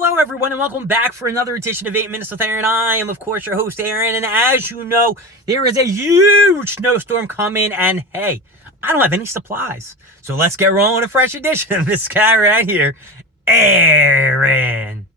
Hello, everyone, and welcome back for another edition of 8 Minutes with Aaron. I am, of course, your host, Aaron, and as you know, there is a huge snowstorm coming, and hey, I don't have any supplies. So let's get rolling with a fresh edition of this guy right here, Aaron.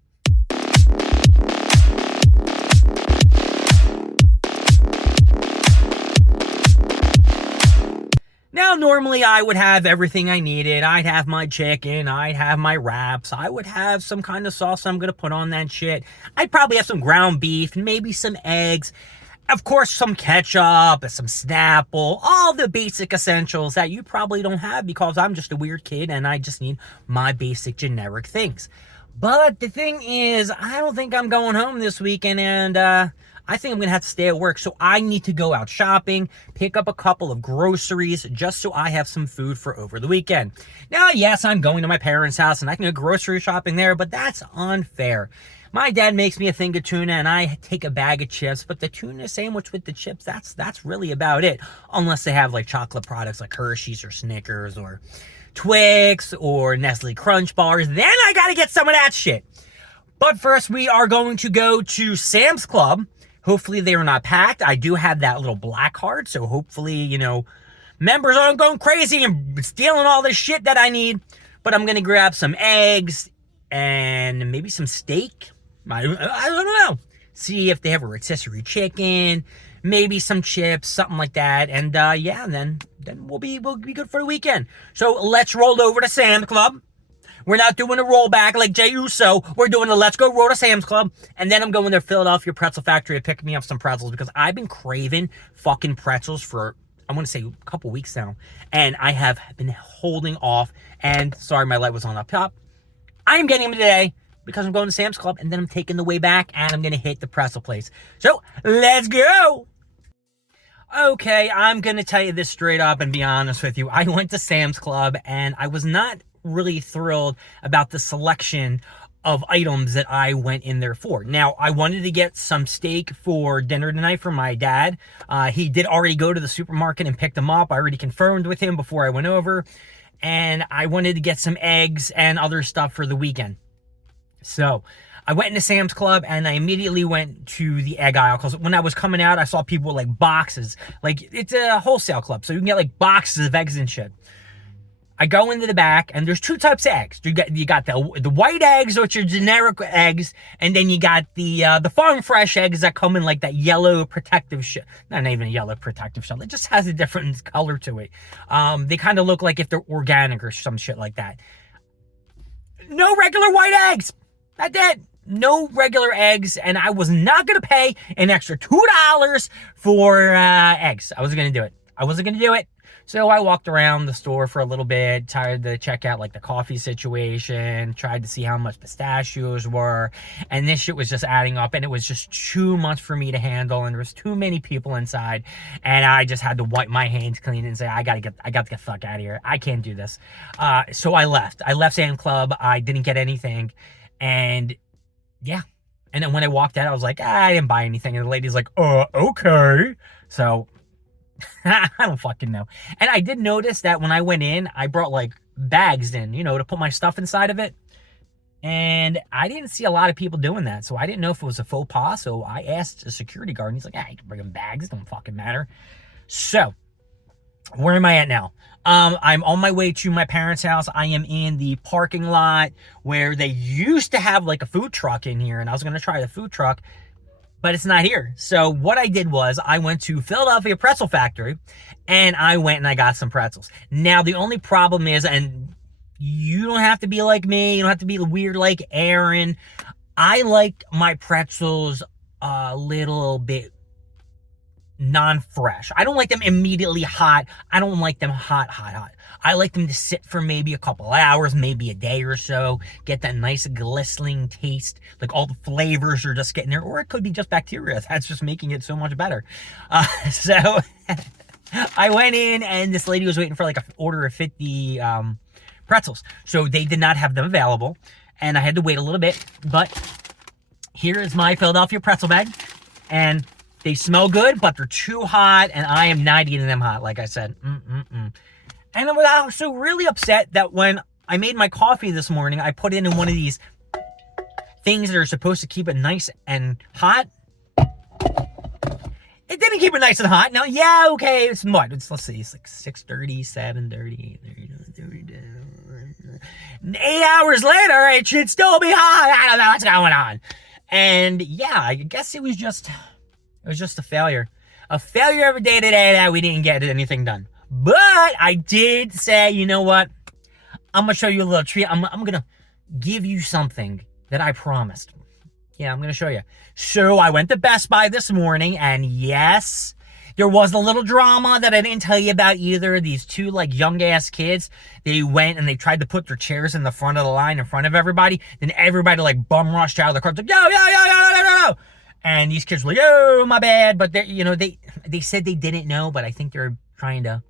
Now, normally I would have everything I needed. I'd have my chicken, I'd have my wraps, I would have some kind of sauce I'm going to put on that shit. I'd probably have some ground beef, maybe some eggs, of course some ketchup, some Snapple, all the basic essentials that you probably don't have because I'm just a weird kid and I just need my basic generic things. But the thing is, I don't think I'm going home this weekend, and I think I'm going to have to stay at work, so I need to go out shopping, pick up a couple of groceries, just so I have some food for over the weekend. Now, yes, I'm going to my parents' house, and I can go grocery shopping there, but that's unfair. My dad makes me a thing of tuna, and I take a bag of chips, but the tuna sandwich with the chips, that's really about it, unless they have, like, chocolate products like Hershey's or Snickers or Twix or Nestle Crunch Bars. Then I got to get some of that shit. But first, we are going to go to Sam's Club. Hopefully they are not packed. I do have that little black card, so hopefully, members aren't going crazy and stealing all this shit that I need. But I'm going to grab some eggs and maybe some steak. I don't know. See if they have a rotisserie chicken, maybe some chips, something like that. And then we'll be good for the weekend. So let's roll over to Sam's Club. We're not doing a rollback like Jey Uso. We're doing a let's go roll to Sam's Club. And then I'm going to Philadelphia Pretzel Factory to pick me up some pretzels because I've been craving fucking pretzels for, I want to say, a couple weeks now. And I have been holding off. And sorry, my light was on up top. I am getting them today because I'm going to Sam's Club. And then I'm taking the way back and I'm going to hit the pretzel place. So let's go. Okay, I'm going to tell you this straight up and be honest with you. I went to Sam's Club and I was not really thrilled about the selection of items that I went in there for. Now, I wanted to get some steak for dinner tonight for my dad. He did already go to the supermarket and pick them up. I already confirmed with him before I went over. And I wanted to get some eggs and other stuff for the weekend. So I went into Sam's Club and I immediately went to the egg aisle because when I was coming out, I saw people with like boxes. Like, it's a wholesale club, so you can get like boxes of eggs and shit. I go into the back, and there's two types of eggs. You got the white eggs, which are generic eggs, and then you got the farm fresh eggs that come in like that yellow protective shell. Not even a yellow protective shell. It just has a different color to it. They kind of look like if they're organic or some shit like that. No regular white eggs. That's it. No regular eggs, and I was not going to pay an extra $2 for eggs. I wasn't going to do it. So I walked around the store for a little bit, tried to check out like the coffee situation, tried to see how much pistachios were, and this shit was just adding up, and it was just too much for me to handle, and there was too many people inside, and I just had to wipe my hands clean and say, I got to get the fuck out of here. I can't do this. So I left. I left Sam's Club. I didn't get anything, and yeah. And then when I walked out, I was like, I didn't buy anything, and the lady's like, okay. So I don't fucking know. And I did notice that when I went in, I brought like bags in, to put my stuff inside of it. And I didn't see a lot of people doing that. So I didn't know if it was a faux pas. So I asked a security guard and he's like, you can bring them bags. It don't fucking matter. So where am I at now? I'm on my way to my parents' house. I am in the parking lot where they used to have like a food truck in here. And I was going to try the food truck, but it's not here. So what I did was I went to Philadelphia Pretzel Factory and I went and I got some pretzels. Now, the only problem is, and you don't have to be like me, you don't have to be weird like Aaron. I like my pretzels a little bit non-fresh. I don't like them immediately hot. I don't like them hot. I like them to sit for maybe a couple hours, maybe a day or so, get that nice glistening taste, like all the flavors are just getting there, or it could be just bacteria. That's just making it so much better. So I went in and this lady was waiting for like an order of 50 pretzels. So they did not have them available and I had to wait a little bit, but here is my Philadelphia pretzel bag, and they smell good, but they're too hot, and I am not eating them hot, like I said. And I was also really upset that when I made my coffee this morning, I put it in one of these things that are supposed to keep it nice and hot, it didn't keep it nice and hot. Now, yeah, okay, it's what? Let's see, it's like 6:30, 7:30, 8 hours later, it should still be hot. I don't know what's going on. And yeah, I guess it was just a failure. A failure of a day today that we didn't get anything done. But I did say, you know what? I'm going to show you a little treat. I'm going to give you something that I promised. Yeah, I'm going to show you. So I went to Best Buy this morning, and yes, there was a little drama that I didn't tell you about either. These two, like, young-ass kids, they went and they tried to put their chairs in the front of the line in front of everybody. Then everybody, like, bum rushed out of the car. Like, yo. And these kids were like, oh, my bad. But, they said they didn't know, but I think they're trying to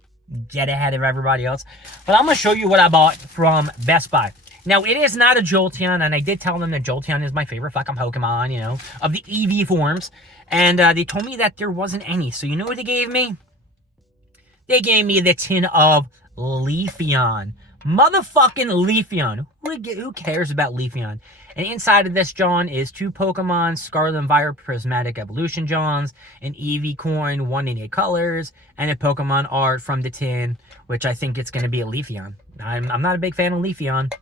get ahead of everybody else. But I'm going to show you what I bought from Best Buy. Now, it is not a Jolteon, and I did tell them that Jolteon is my favorite fucking Pokemon, of the EV forms. And they told me that there wasn't any. So you know what they gave me? They gave me the tin of Leafeon. Motherfucking Leafeon. Who cares about Leafeon? And inside of this, John, is 2 Pokemon, Scarlet and Violet Prismatic Evolution Johns, an Eevee coin, 1 in 8 colors, and a Pokemon art from the tin, which I think it's going to be a Leafeon. I'm not a big fan of Leafeon,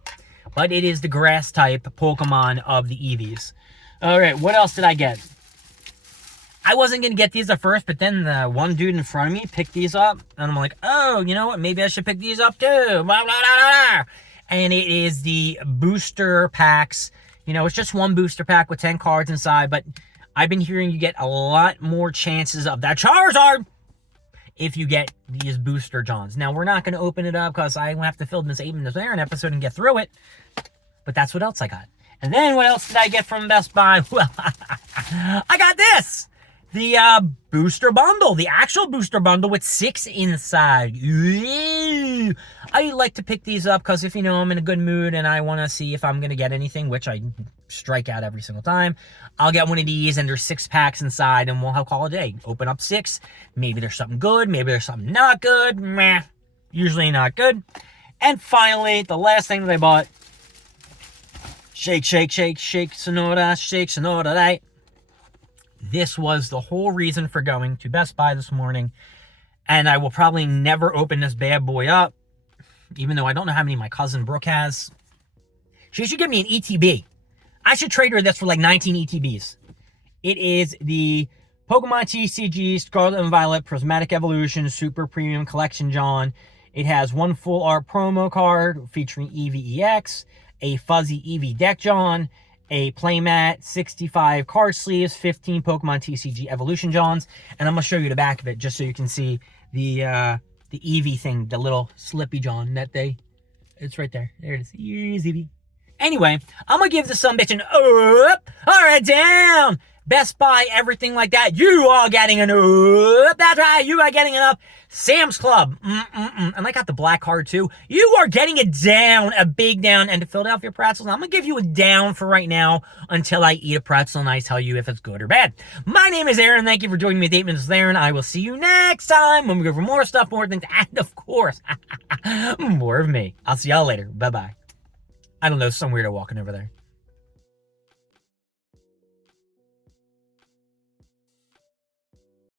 but it is the grass type Pokemon of the Eevees. All right, what else did I get? I wasn't going to get these at first, but then the one dude in front of me picked these up, and I'm like, oh, you know what? Maybe I should pick these up too. Blah, blah, blah, blah. And it is the booster packs. It's just one booster pack with 10 cards inside, but I've been hearing you get a lot more chances of that Charizard if you get these booster Johns. Now, we're not going to open it up because I have to film this 8-minute Aaron episode and get through it, but that's what else I got. And then what else did I get from Best Buy? Well, I got this. The booster bundle, the actual booster bundle with 6 inside. Ew. I like to pick these up because if I'm in a good mood and I want to see if I'm going to get anything, which I strike out every single time, I'll get one of these and there's 6 packs inside and we'll call it a day. Open up 6. Maybe there's something good. Maybe there's something not good. Meh. Usually not good. And finally, the last thing that I bought. Shake, shake, shake, shake, Sonora, right? This was the whole reason for going to Best Buy this morning. And I will probably never open this bad boy up, even though I don't know how many my cousin Brooke has. She should give me an ETB. I should trade her this for like 19 ETBs. It is the Pokemon TCG Scarlet and Violet Prismatic Evolution Super Premium Collection John. It has 1 full art promo card featuring EVEX, a fuzzy Eevee deck John, a playmat, 65 card sleeves, 15 Pokemon TCG Evolution Johns, and I'm going to show you the back of it just so you can see the Eevee thing, the little Slippy John that it's right there. There it is. Here's Eevee. Anyway, I'm going to give this sumbitch an up or a down. Best Buy, everything like that. You are getting an up. That's right. You are getting an up. Sam's Club. And I got the black card too. You are getting a down, a big down. And the Philadelphia Pretzels, I'm going to give you a down for right now until I eat a pretzel and I tell you if it's good or bad. My name is Aaron. Thank you for joining me at 8 Minutes with Aaron. I will see you next time when we go for more stuff, more things, and of course, more of me. I'll see y'all later. Bye-bye. I don't know, some weirdo walking over there.